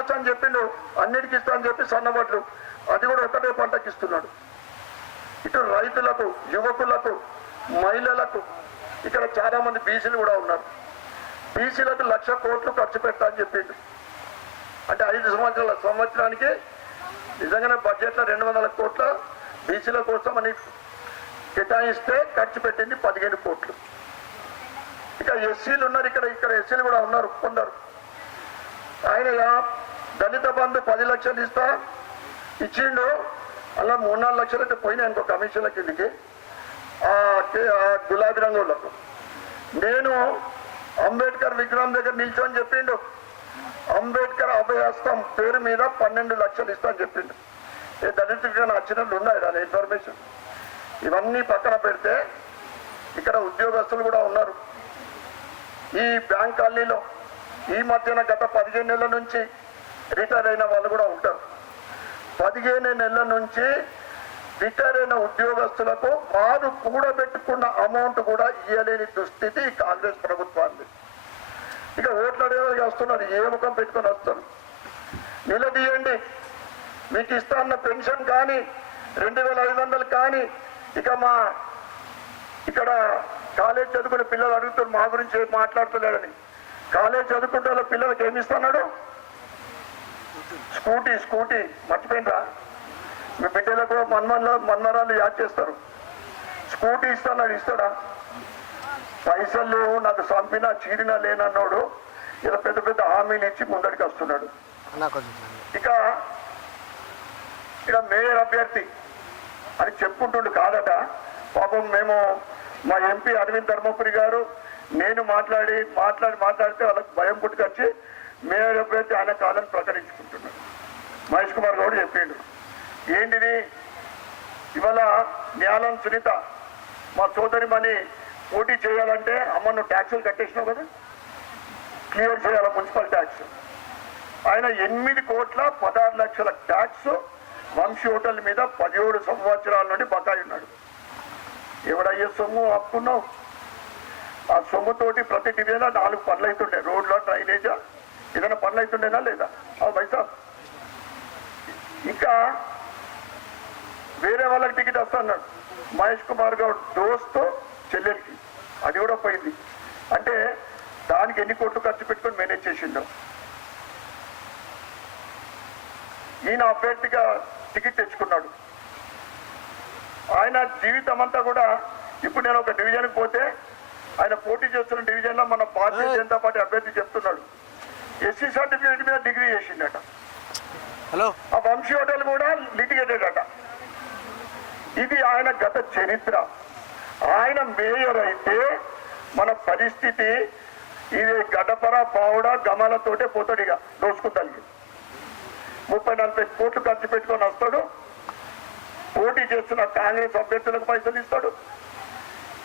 Bonus అని చెప్పిండు, అన్నిటికి ఇస్తా అని చెప్పి సన్నబట్లు అది కూడా ఒకటే పంటకి ఇస్తున్నాడు. ఇటు రైతులకు, యువకులకు, మహిళలకు, ఇక్కడ చాలా మంది బీసీలు కూడా ఉన్నారు. బీసీలకు 1,00,000 కోట్లు ఖర్చు పెట్టా అని చెప్పిండు. అంటే 5 సంవత్సరానికి నిజంగానే బడ్జెట్లో 200 కోట్ల బీసీల కోసం అని కేటాయిస్తే ఖర్చు పెట్టింది 15 కోట్లు. ఇక ఎస్సీలు ఉన్నారు, ఇక్కడ ఎస్సీలు కూడా ఉన్నారు కొందరు. ఆయన దళిత బంధు 10 లక్షలు ఇచ్చిండు, అలా 3-4 లక్షలు అయితే పోయినాయి అనుకో కమిషన్ల కిందికి గులాబీ రంగులకు. నేను అంబేద్కర్ విగ్రహం దగ్గర నిల్చొని చెప్పిండు, అంబేద్కర్ అభయహస్తం పేరు మీద 12 లక్షలు ఇస్తా అని చెప్పిండు. ఏ దళితుడిగా నచ్చినట్లు ఉన్నాయి దాని ఇన్ఫర్మేషన్. ఇవన్నీ పక్కన పెడితే ఇక్కడ ఉద్యోగస్తులు కూడా ఉన్నారు. ఈ బ్యాంక్ కాలనీలో ఈ మధ్యన గత 15 నెలల నుంచి రిటైర్ అయిన వాళ్ళు కూడా ఉంటారు. 15 నెలల నుంచి రిటైర్ అయిన ఉద్యోగస్తులకు వారు కూడబెట్టుకున్న అమౌంట్ కూడా ఇవ్వలేని దుస్థితి కాంగ్రెస్ ప్రభుత్వాన్ని. ఇక ఓట్లడేవాళ్ళు వస్తున్నారు, ఏ ముఖం పెట్టుకొని వస్తారు. నిలదీయండి, మీకు ఇస్తాన్న పెన్షన్ కానీ 2,500 కానీ. ఇక మా ఇక్కడ కాలేజ్ చదువుకునే పిల్లలు అడుగుతారు మా గురించి ఏం మాట్లాడుతున్నాడని. కాలేజ్ చదువుకుంటే పిల్లలకి ఏమి ఇస్తున్నాడు? స్కూటీ మర్చిపోయిందా? మీ బిడ్డలకు మన్మరాలు యాడ్ చేస్తారు. స్కూటీ ఇస్తున్నాడు, ఇస్తాడా? పైసలు లేవు, నాకు చంపినా చీరినా లేనన్నాడు. ఇలా పెద్ద పెద్ద హామీలు ఇచ్చి ముందడికి వస్తున్నాడు. ఇక ఇక్కడ మేయర్ అభ్యర్థి అని చెప్పుకుంటుండు కాదట. పాపం మేము మా ఎంపీ అరవింద్ ధర్మపురి గారు నేను మాట్లాడితే వాళ్ళకి భయం పుట్టుకొచ్చి మేయర్ అభ్యర్థి ఆయన కాదని ప్రకటించుకుంటున్నాడు. మహేష్ కుమార్ గౌడ్ చెప్పిండు. ఏంటిది? ఇవాళ న్యాలం సునీత మా సోదరిమని పోటీ చేయాలంటే అమ్మ నువ్వు ట్యాక్సులు కట్టేసినావు కదా, క్లియర్ చేయాల మున్సిపల్ ట్యాక్స్. ఆయన 8 కోట్ల 16 లక్షల ట్యాక్స్ వంశీ హోటల్ మీద 17 సంవత్సరాల నుండి బకాయి ఉన్నాడు. ఎవడయ్యే సొమ్ము ఆపుకున్నావు? ఆ సొమ్ముతోటి ప్రతి డివిజన్లో 4 పనులు అవుతుండే, రోడ్లో డ్రైనేజా ఏదైనా పనులు అవుతుండేనా లేదా? వైసా ఇంకా వేరే వాళ్ళకి టికెట్ వస్తున్నాడు. మహేష్ కుమార్ గౌడ్ దోస్తు చెల్లెలకి అది కూడా పోయింది. అంటే దానికి ఎన్ని కోట్లు ఖర్చు పెట్టుకొని మేనేజ్ చేసిండు. ఈయన అభ్యర్థిగా టికెట్ తెచ్చుకున్నాడు. ఆయన జీవితం అంతా కూడా ఇప్పుడు నేను ఒక డివిజన్కి పోతే ఆయన పోటీ చేస్తున్న డివిజన్లో మన భారతీయ జనతా పార్టీ అభ్యర్థి చెప్తున్నాడు ఎస్సీ సర్టిఫికేట్ మీద డిగ్రీ చేసిండట. ఆ వంశీ హోటల్ కూడా లిటిగేటెడ్ అట. ఇది ఆయన గత చరిత్ర. ఆయన మేయర్ అయితే మన పరిస్థితి ఇది గడపర పావుడ గమలతోటే పోతాడుగా దోసుకుంటానికి. 30-40 కోట్లు ఖర్చు పెట్టుకొని వస్తాడు. పోటీ చేస్తున్న కాంగ్రెస్ అభ్యర్థులకు పైసలు ఇస్తాడు.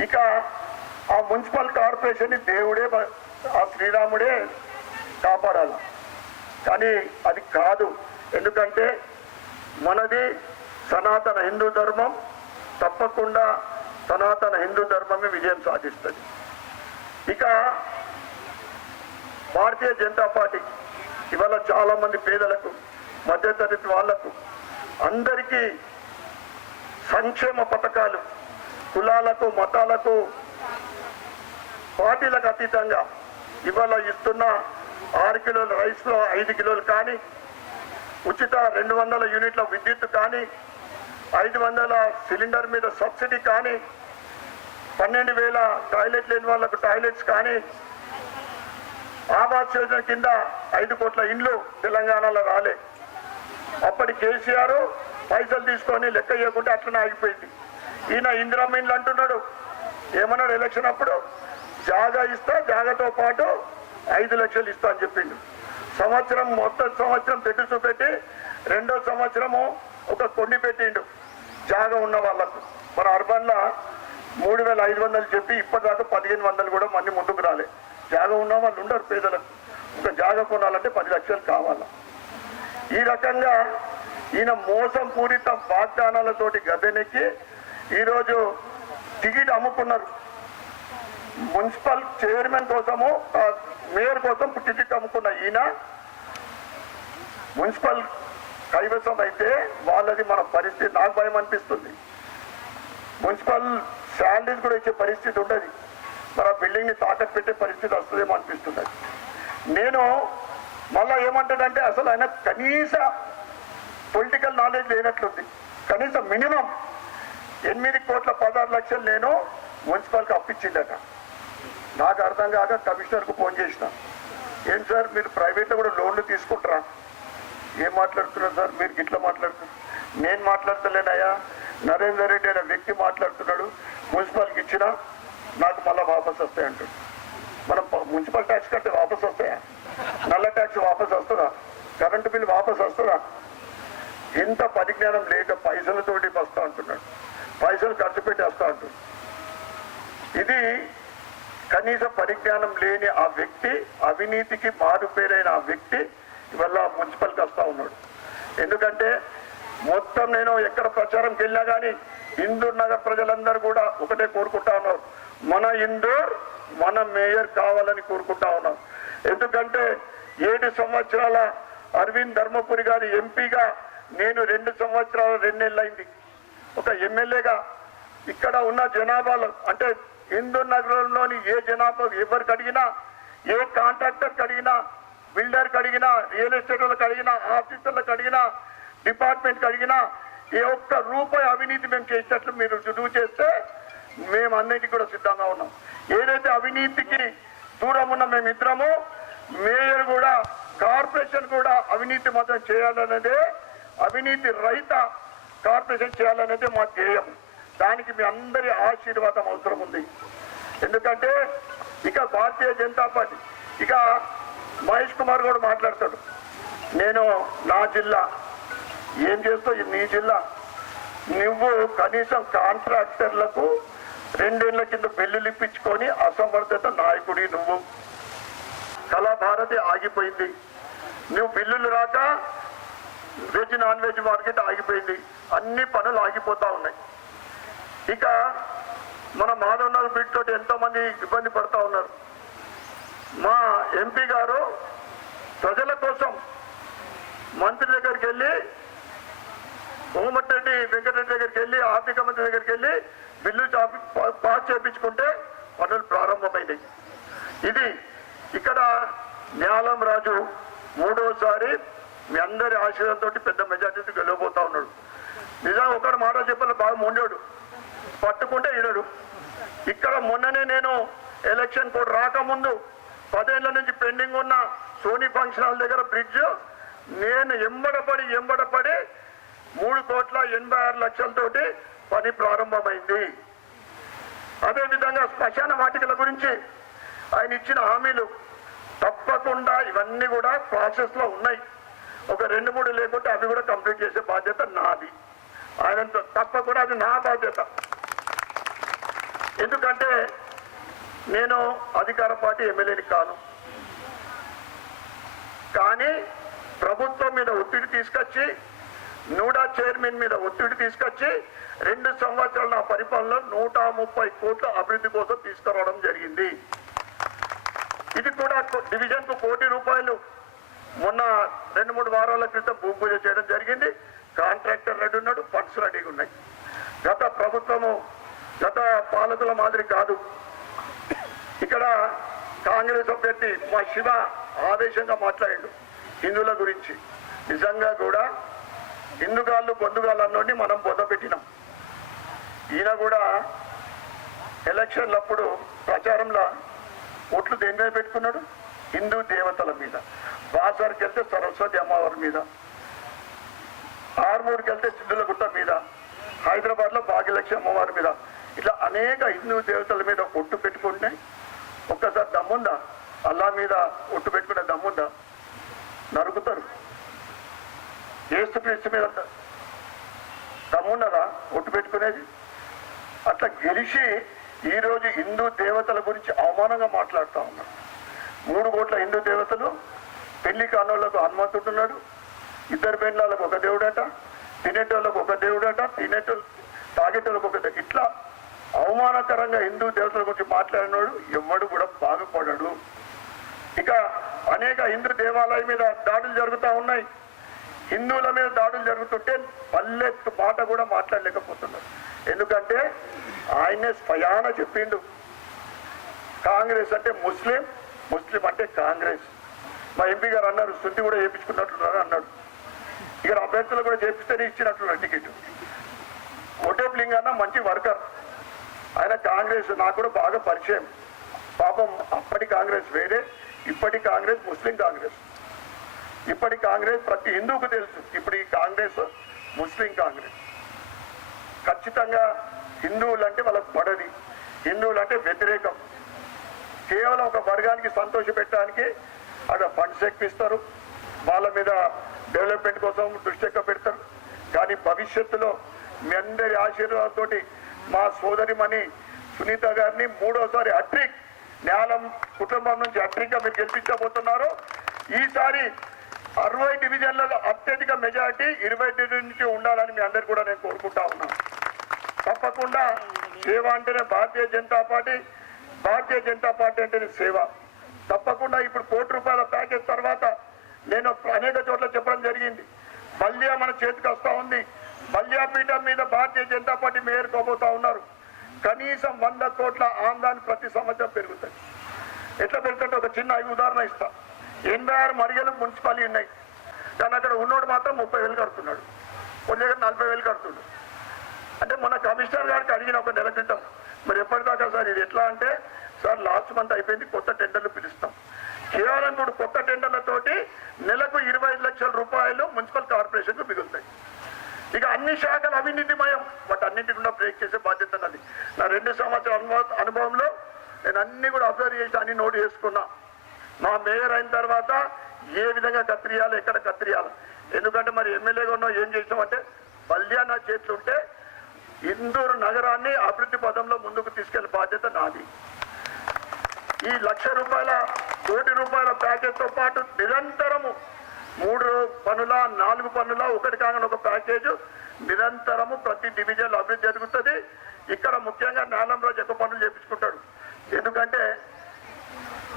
ఇక ఆ మున్సిపల్ కార్పొరేషన్ దేవుడే ఆ శ్రీరాముడే కాపాడాల. కానీ అది కాదు. ఎందుకంటే మనది సనాతన హిందూ ధర్మం. తప్పకుండా సనాతన హిందూ ధర్మమే విజయం సాధిస్తుంది. ఇక భారతీయ జనతా పార్టీ ఇవాళ చాలా మంది పేదలకు, మధ్యతరగతి వాళ్లకు అందరికీ సంక్షేమ పథకాలు కులాలకు, మతాలకు, పార్టీలకు అతీతంగా ఇవాళ ఇస్తున్న 6 కిలోల రైస్లో 5 కిలోలు కానీ, ఉచిత 200 యూనిట్ల విద్యుత్ కానీ, 500 సిలిండర్ మీద సబ్సిడీ కానీ, 12,000 టాయిలెట్ లేని వాళ్ళకు టాయిలెట్స్ కానీ, ఆవాస్ యోజన కింద 5 కోట్ల ఇండ్లు తెలంగాణలో రాలే. అప్పటి కేసీఆర్ పైసలు తీసుకొని లెక్క చేయకుండా అట్లనే ఆగిపోయింది. ఈయన ఇందిరమ్మ ఇండ్లు అంటున్నాడు. ఏమన్నాడు ఎలక్షన్ అప్పుడు? జాగా ఇస్తా, జాగాతో పాటు 5 లక్షలు ఇస్తా అని చెప్పిండు. మొత్తం సంవత్సరం పెట్టి చూపెట్టి 2వ సంవత్సరము ఒక కొండి పెట్టిండు జాగా ఉన్న వాళ్ళకు. మన అర్బన్లో 3,500 చెప్పి ఇప్పటిదాకా 1,500 కూడా మంది ముందుకు రాలే. జాగా ఉన్న వాళ్ళు ఉండరు పేదలకు. ఒక జాగా కొనాలంటే 10 లక్షలు కావాలా. ఈ రకంగా ఈయన మోసం పూరిత వాగ్దానాలతోటి గద్దెనెక్కి ఈరోజు టికెట్ అమ్ముకున్నారు. మున్సిపల్ చైర్మన్ కోసము, మేయర్ కోసం టికెట్ అమ్ముకున్న ఈయన మున్సిపల్ కైవసం అయితే వాళ్ళది మన పరిస్థితి నాకు భయం అనిపిస్తుంది. మున్సిపల్ శాలరీస్ కూడా ఇచ్చే పరిస్థితి ఉండదు, మన బిల్డింగ్ని తాకట్టు పెట్టే పరిస్థితి వస్తుందేమో అనిపిస్తుంది. నేను మళ్ళా ఏమంటాడంటే అసలు ఆయన కనీస పొలిటికల్ నాలెడ్జ్ లేనట్లుంది. కనీసం మినిమం 8,16,00,000 నేను మున్సిపల్కి అప్పించిందట. నాకు అర్థం కాక కమిషనర్కు ఫోన్ చేసిన, ఏం సార్ మీరు ప్రైవేట్లో కూడా లోన్లు తీసుకుంటారా? ఏం మాట్లాడుతున్నారు సార్ మీరు గిట్లా మాట్లాడుతున్నారు? నేను మాట్లాడతలేనయ్యా, నరేందర్ రెడ్డి అనే వ్యక్తి మాట్లాడుతున్నాడు, మున్సిపల్కి ఇచ్చినా నాకు మళ్ళీ వాపస్ వస్తాయి అంటాడు. మనం మున్సిపల్ ట్యాక్స్ కడితే వాపస్ వస్తాయా? నల్ల ట్యాక్స్ వాపస్ వస్తుందా? కరెంటు బిల్లు వాపస్ వస్తుందా? ఇంత పరిజ్ఞానం లేక పైసలతోటి వస్తా అంటున్నాడు, పైసలు ఖర్చు పెట్టి వస్తా అంటున్నాడు. ఇది కనీస పరిజ్ఞానం లేని ఆ వ్యక్తి, అవినీతికి మారు పేరైన ఆ వ్యక్తి ఇవల్ల మున్సిపల్కి వస్తా ఉన్నాడు. ఎందుకంటే మొత్తం నేను ఎక్కడ ప్రచారంకి వెళ్ళినా కానీ ఇందూర్ నగర్ ప్రజలందరూ కూడా ఒకటే కోరుకుంటా ఉన్నారు, మన ఇందూర్ మన మేయర్ కావాలని కోరుకుంటా ఉన్నాం. ఎందుకంటే 7 సంవత్సరాల అరవింద్ ధర్మపురి గారి ఎంపీగా నేను 2 సంవత్సరాలు 2 నెలలు అయింది. ఒక ఎమ్మెల్యేగా ఇక్కడ ఉన్న జనాభాలో అంటే ఇందూర్ నగరంలోని ఏ జనాభా ఎవరికి అడిగినా, ఏ కాంట్రాక్టర్కి అడిగినా, బిల్డర్కి అడిగినా, రియల్ ఎస్టేట్ వాళ్ళకి అడిగినా, ఆఫీసర్లకు అడిగినా, డిపార్ట్మెంట్కి అడిగినా ఏ ఒక్క రూపాయి అవినీతి మేము చేసినట్లు మీరు రుజువు చేస్తే మేము అన్నిటికీ కూడా సిద్ధంగా ఉన్నాం. ఏదైతే అవినీతికి దూరం ఉన్న మేమిద్దరము, మేయర్ కూడా కార్పొరేషన్ కూడా అవినీతి మాత్రం చేయాలనేదే, అవినీతి రహిత కార్పొరేషన్ చేయాలనేదే మా ధ్యేయం. దానికి మీ అందరి ఆశీర్వాదం అవసరం ఉంది. ఎందుకంటే ఇక భారతీయ జనతా పార్టీ ఇక మహేష్ కుమార్ కూడా మాట్లాడతాడు, నేను నా జిల్లా ఏం చేస్తావు, నీ జిల్లా నువ్వు కనీసం కాంట్రాక్టర్లకు 2 ఏళ్ల కింద బిల్లులు ఇప్పించుకొని అసమర్థత నాయకుడి నువ్వు. కళాభారతి ఆగిపోయింది, నువ్వు బిల్లులు రాక వెజ్ నాన్ వెజ్ మార్కెట్ ఆగిపోయింది, అన్ని పనులు ఆగిపోతా ఉన్నాయి. ఇక మన మాధవ్ నగర్ బ్రిడ్జ్ తోటి ఎంతో మంది ఇబ్బంది పడతా ఉన్నారు. మా ఎంపీ గారు ప్రజల కోసం మంత్రి దగ్గరికి వెళ్ళి, కోమటిరెడ్డి వెంకటరెడ్డి దగ్గరికి వెళ్ళి, ఆర్థిక మంత్రి దగ్గరికి వెళ్ళి బిల్లు పాస్ చేయించుకుంటే పనులు ప్రారంభమైనాయి. ఇది ఇక్కడ న్యాలం రాజు 3వసారి మీ అందరి ఆశీర్వాదంతో పెద్ద మెజార్టీతో గెలవబోతా ఉన్నాడు. నిజంగా ఒకటి మాట చెప్పాలి, బాగా మొండాడు, పట్టుకుంటే ఇడడు. ఇక్కడ మొన్ననే నేను ఎలక్షన్ కోడ్ రాకముందు 10 ఏళ్ల నుంచి పెండింగ్ ఉన్న సోనీ ఫంక్షన్ హాల్ దగ్గర బ్రిడ్జ్ నేను ఎంబడపడి 3,86,00,000తోటి పని ప్రారంభమైంది. అదేవిధంగా శ్మశాన వాటికల గురించి ఆయన ఇచ్చిన హామీలు తప్పకుండా ఇవన్నీ కూడా ప్రాసెస్ లో ఉన్నాయి. ఒక 2-3 లేకుంటే అవి కూడా కంప్లీట్ చేసే బాధ్యత నాది. ఆయనంతో తప్పకుండా అది నా బాధ్యత. ఎందుకంటే నేను అధికార పార్టీ ఎమ్మెల్యేని కాను, కానీ ప్రభుత్వం మీద ఒత్తిడి తీసుకొచ్చి, నూడా చైర్మన్ మీద ఒత్తిడి తీసుకొచ్చి 2 సంవత్సరాల నా పరిపాలనలో 130 కోట్ల అభివృద్ధి కోసం తీసుకురావడం జరిగింది. ఇది కూడా డివిజన్ కు ₹1,00,00,000 మొన్న 2-3 వారాల క్రితం భూమి పూజ చేయడం జరిగింది. కాంట్రాక్టర్ రెడీ ఉన్నాడు, ఫండ్స్ రెడీగా ఉన్నాయి. గత ప్రభుత్వము గత పాలకుల మాదిరి కాదు. ఇక్కడ కాంగ్రెస్ అభ్యర్థి మా శివ ఆవేశంగా మాట్లాడాడు హిందువుల గురించి. నిజంగా కూడా హిందుగాళ్ళు బొందుగాళ్ళు అన్నోడిని మనం బొందపెట్టినాం. ఈయన కూడా ఎలక్షన్లప్పుడు ప్రచారంలో ఓట్లు దేని మీద పెట్టుకున్నాడు, హిందూ దేవతల మీద. బాసర్కి వెళ్తే సరస్వతి అమ్మవారి మీద, ఆర్మూర్కి వెళ్తే సిద్ధులగుట్ట మీద, హైదరాబాద్లో భాగ్యలక్ష్మి అమ్మవారి మీద, ఇట్లా అనేక హిందూ దేవతల మీద ఒట్టు పెట్టుకుంటే ఒక్కసారి దమ్ముందా? అల్లా మీద ఒట్టు పెట్టుకునే దమ్ముందా? నరుకుతారు. యేసుక్రీస్తు మీద దమ్మున్నదా ఒట్టు పెట్టుకునేది? అట్లా గెలిచి ఈరోజు హిందూ దేవతల గురించి అవమానంగా మాట్లాడుతూ ఉన్నారు. 3 కోట్ల హిందూ దేవతలు, పెళ్లి కానోళ్లకు హనుమంతుడున్నాడు, 2 పెండ్లాలకు ఒక దేవుడట, తినేటోళ్ళకు ఒక దేవుడట, తాగేటోళ్ళకు ఒక దేవుడు. ఇట్లా అవమానకరంగా హిందూ దేవతల గురించి మాట్లాడినోడు ఎవడు కూడా బాగుపడడు. ఇక అనేక హిందూ దేవాలయం మీద దాడులు జరుగుతూ ఉన్నాయి. హిందువుల మీద దాడులు జరుగుతుంటే పల్లె మాట కూడా మాట్లాడలేకపోతున్నారు. ఎందుకంటే ఆయనే స్వయాన చెప్పిండు, కాంగ్రెస్ అంటే ముస్లిం, ముస్లిం అంటే కాంగ్రెస్. మా ఎంపీ గారు అన్నారు, శుద్ధి కూడా చేయించుకున్నట్లున్నారు అన్నాడు. ఇక్కడ అభ్యర్థులు కూడా చేపిస్తేనే ఇచ్చినట్లున్నారు టికెట్. కోటేప్లింగన్న మంచి వర్కర్, ఆయన కాంగ్రెస్ నాకు కూడా బాగా పరిచయం. పాపం అప్పటి కాంగ్రెస్ వేరే, ఇప్పటి కాంగ్రెస్ ముస్లిం కాంగ్రెస్. ఇప్పటి కాంగ్రెస్ ప్రతి హిందూకు తెలుసు, ఇప్పుడు ఈ కాంగ్రెస్ ముస్లిం కాంగ్రెస్. ఖచ్చితంగా హిందువులు అంటే వాళ్ళకు పడది, హిందువులు అంటే వ్యతిరేకం. కేవలం ఒక వర్గానికి సంతోష పెట్టడానికి అక్కడ ఫండ్స్ ఎక్కిస్తారు, వాళ్ళ మీద డెవలప్మెంట్ కోసం దృష్టి ఎక్కువ పెడతారు. కానీ భవిష్యత్తులో మీ అందరి ఆశీర్వాదంతో మా సోదరిమణి సునీత గారిని మూడోసారి హ్యాట్రిక్, న్యాలం కుటుంబం నుంచి హ్యాట్రిక్గా మీరు గెలిపించబోతున్నారు. ఈసారి 60 డివిజన్లలో అత్యధిక మెజారిటీ 20 నుంచి ఉండాలని మీ అందరు కూడా నేను కోరుకుంటా ఉన్నాను. తప్పకుండా సేవ అంటేనే భారతీయ జనతా పార్టీ, భారతీయ జనతా పార్టీ అంటేనే సేవ. తప్పకుండా ఇప్పుడు ₹1,00,00,000 ప్యాకేజ్ తర్వాత నేను అనేక చోట్ల చెప్పడం జరిగింది. బల్దియా మన చేతికి వస్తూ ఉంది. బల్దియా పీఠం మీద భారతీయ జనతా పార్టీ మేయర్ కాబోతా ఉన్నారు. కనీసం 100 కోట్ల ఆందాన్ని ప్రతి సంవత్సరం పెరుగుతుంది. ఎట్లా పెరుగుతుంటే ఒక చిన్న ఉదాహరణ ఇస్తా. 86 మరిగలు మున్సిపాలిటీ ఉన్నాయి, కానీ అక్కడ ఉన్నోడు మాత్రం 30,000 కడుతున్నాడు, కొన్ని దగ్గర 40,000 కడుతున్నాడు. అంటే మొన్న కమిషనర్ గారికి అడిగిన ఒక నెల క్రితం, మరి ఎప్పటిదాకా సార్ ఇది ఎట్లా అంటే, సార్ లాస్ట్ మంత్ అయిపోయింది, కొత్త టెండర్లు పిలుస్తాం. కేవలం ఇప్పుడు కొత్త టెండర్లతోటి నెలకు 25 లక్షల రూపాయలు మున్సిపల్ కార్పొరేషన్కు మిగులుతాయి. ఇక అన్ని శాఖలు అవినీతిమయం, వాటి అన్నింటి కూడా బ్రేక్ చేసే బాధ్యత నాది. నా 2 సంవత్సరాల అనుభవంలో నేను అన్ని కూడా అబ్జర్వ్ చేసి అన్ని నోట్ చేసుకున్నా. మా మేయర్ అయిన తర్వాత ఏ విధంగా కత్తిరియాలి, ఎక్కడ కత్తిరియాలి. ఎందుకంటే మరి ఎమ్మెల్యేగా ఉన్నాం, ఏం చేసామంటే బల్దియా నా చేతులు ఉంటే ఇందూరు నగరాన్ని అభివృద్ధి పదంలో ముందుకు తీసుకెళ్లే బాధ్యత నాది. ఈ ₹1,00,000 కోటి రూపాయల ప్యాకేజ్తో పాటు నిరంతరము 3 పనుల 4 పనుల ఒకటి కాగానే ఒక ప్యాకేజ్ నిరంతరము ప్రతి డివిజన్లో అభివృద్ధి జరుగుతుంది. ఇక్కడ ముఖ్యంగా నాలం రోజు ఎక్కువ పనులు చేపించుకుంటాడు. ఎందుకంటే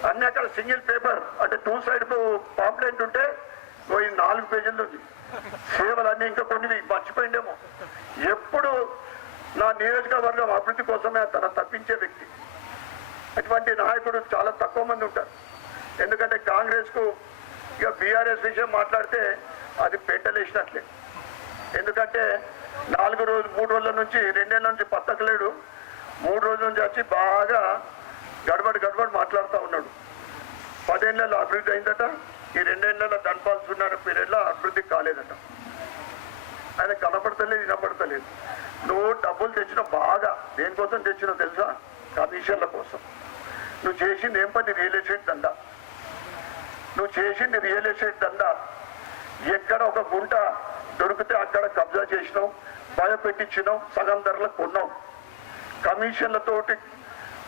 అన్ని అక్కడ సింగిల్ పేపర్ అంటే 2 సైడ్ పాంప్లెంట్ ఉంటే 4 పేజీలు ఉంది. సేవలన్నీ ఇంకా కొన్ని మర్చిపోయిందేమో. ఎప్పుడు నా నియోజకవర్గం అభివృద్ధి కోసమే తన తప్పించే వ్యక్తి. అటువంటి నాయకుడు చాలా తక్కువ మంది ఉంటారు. ఎందుకంటే కాంగ్రెస్కు ఇక బీఆర్ఎస్ విషయం మాట్లాడితే అది పెట్టలేసినట్లే. ఎందుకంటే 3 రోజుల నుంచి 2 ఏళ్ళ నుంచి పత్తకలేడు. 3 రోజుల నుంచి వచ్చి బాగా గడబడి మాట్లాడుతూ ఉన్నాడు. 10 ఏళ్లలో అభివృద్ధి అయిందట, ఈ 2 ఏళ్లలో ధన్పాల్సిన పీరియడ్లో అభివృద్ధి కాలేదట. ఆయన కనపడతలేదు, వినపడతలేదు. నువ్వు డబ్బులు తెచ్చిన బాగా దేనికోసం తెచ్చినా తెలుసా? కమిషన్ల కోసం. నువ్వు చేసింది ఏం పని? రియల్ ఎస్టేట్ దందా. నువ్వు చేసింది రియల్ ఎస్టేట్ దందా. ఎక్కడ ఒక గుంట దొరికితే అక్కడ కబ్జా చేసినావు, భయపెట్టించినావు, సగం ధరలకు కొన్నావు.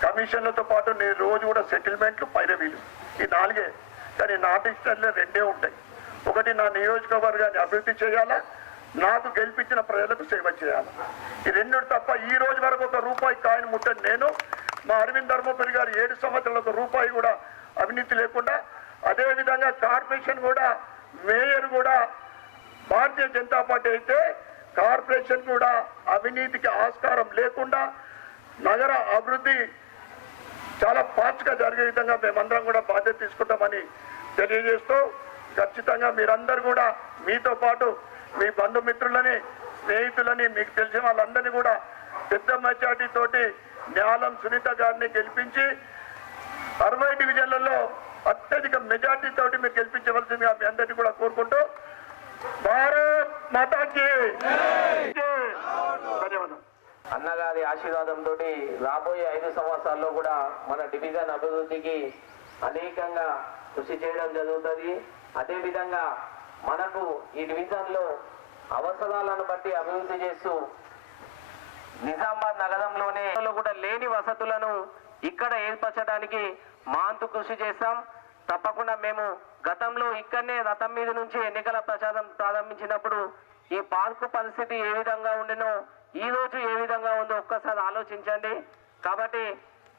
కమిషన్లతో పాటు నీ రోజు కూడా సెటిల్మెంట్లు, పైరవీలు, ఈ 4. కానీ నాటి ఇష్టాల్లో 2 ఉంటాయి. ఒకటి నా నియోజకవర్గాన్ని అభివృద్ధి చేయాలా, నాకు గెలిపించిన ప్రజలకు సేవ చేయాలి. ఈ 2 తప్ప ఈ రోజు వరకు ₹1 కాయిన్ ముట్టని నేను. మా అరవింద్ ధర్మపురి గారు 7 సంవత్సరాలు ₹1 కూడా అవినీతి లేకుండా, అదేవిధంగా కార్పొరేషన్ కూడా మేయర్ కూడా భారతీయ జనతా పార్టీ అయితే కార్పొరేషన్ కూడా అవినీతికి ఆస్కారం లేకుండా నగర అభివృద్ధి చాలా ఫాస్ట్గా జరిగే విధంగా మేమందరం కూడా బాధ్యత తీసుకుంటామని తెలియజేస్తూ, ఖచ్చితంగా మీరందరూ కూడా మీతో పాటు మీ బంధుమిత్రులని, స్నేహితులని, మీకు తెలిసిన వాళ్ళందరినీ కూడా పెద్ద మెజార్టీ తోటి న్యాలం సునీత గారిని గెలిపించి 60 డివిజన్లలో అత్యధిక మెజార్టీ తోటి మీరు గెలిపించవలసిందిగా మీ అందరినీ కూడా కోరుకుంటూ, భారత్ మాతాకి ధన్యవాదాలు. అన్నగారి ఆశీర్వాదంతో రాబోయే 5 సంవత్సరాల్లో కూడా మన డివిజన్ అభివృద్ధికి అనేకంగా కృషి చేయడం జరుగుతుంది. అదేవిధంగా మనకు ఈ డివిజన్లో అవసరాలను బట్టి అభివృద్ధి చేస్తూ నిజామాబాద్ నగరంలోనే కూడా లేని వసతులను ఇక్కడ ఏర్పరచడానికి మా వంతు కృషి చేస్తాం. తప్పకుండా మేము గతంలో ఇక్కడనే రథం మీద నుంచి ఎన్నికల ప్రచారం ప్రారంభించినప్పుడు ఈ పార్కు పరిస్థితి ఏ విధంగా ఉండినో ఈ రోజు ఏ విధంగా ఉందో ఒక్కసారి ఆలోచించండి. కాబట్టి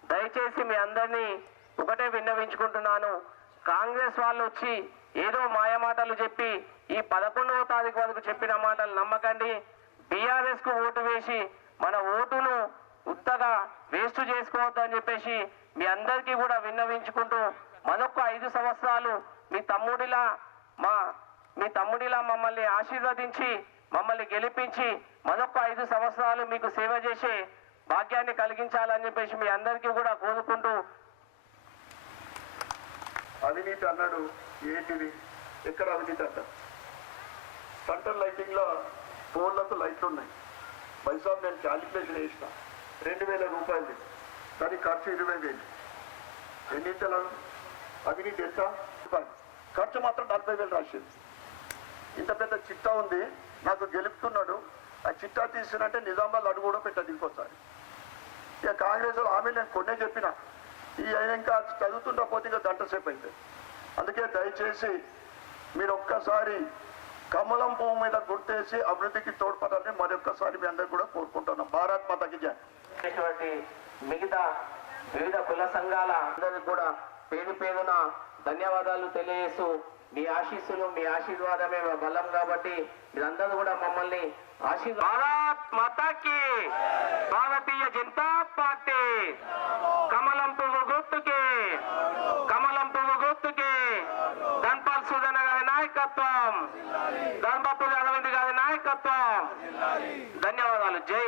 దయచేసి మీ అందరినీ ఒకటే విన్నవించుకుంటున్నాను, కాంగ్రెస్ వాళ్ళు వచ్చి ఏదో మాయమాటలు చెప్పి ఈ 11వ తారీఖు వరకు చెప్పిన మాటలు నమ్మకండి. బీఆర్ఎస్ కు ఓటు వేసి మన ఓటును ఉత్తగా వేస్ట్ చేసుకోవద్దని చెప్పేసి మీ అందరికీ కూడా విన్నవించుకుంటూ మరొక 5 సంవత్సరాలు మీ తమ్ముడిలా మమ్మల్ని ఆశీర్వదించి మమ్మల్ని గెలిపించి మరొక 5 సంవత్సరాలు మీకు సేవ చేసే భాగ్యాన్ని కలిగించాలని చెప్పేసి మీ అందరికీ కూడా కోరుకుంటూ. అవినీతి అన్నాడు, ఏంటిది? ఎక్కడ అవినీతి అంట? సెంట్రల్ లైటింగ్ లో పోల్లకు లైట్లు ఉన్నాయి. బైసాబ్ నేను క్యాలిక్యులేషన్ వేసిన 2000 రూపాయలు, దాని ఖర్చు 20,000. ఎన్నింతల అవినీతి ఎంత? ఖర్చు మాత్రం 40,000 రాసింది. ఇంత పెద్ద చిట్టా ఉంది, నాకు గెలుపుతున్నాడు. ఆ చిట్టా తీసినంటే నిజామాబాద్ అడుగు కూడా పెట్టదు ఇంకోసారి. ఇక కాంగ్రెస్ ఆమె నేను కొన్నే చెప్పిన, ఈ అయినా ఇంకా చదువుతుంటా పోతే ఇంకా గంట సేపు అయితే. అందుకే దయచేసి మీరు ఒక్కసారి కమలం పువ్వు మీద గుర్తేసి అభివృద్ధికి తోడ్పడాలని మరొక్కసారి మీ అందరికి కూడా కోరుకుంటున్నాం. భారత్ మాతకి జై. మిగతా వివిధ కుల సంఘాల అందరికి కూడా పేరు పేరున ధన్యవాదాలు తెలియజేస్తూ, మీ ఆశీస్సులు మీ ఆశీర్వాదమే బలం కాబట్టి మీరందరూ కూడా మమ్మల్ని భారత్ మాతాకి, భారతీయ జనతా పార్టీ, కమలం పువ్వు గుర్తుకి, కమలం పువ్వు గుర్తుకి, ధన్పాల్ సుధన గారి నాయకత్వం, ధర్మపురి అరవింద్ గారి నాయకత్వం. ధన్యవాదాలు. జై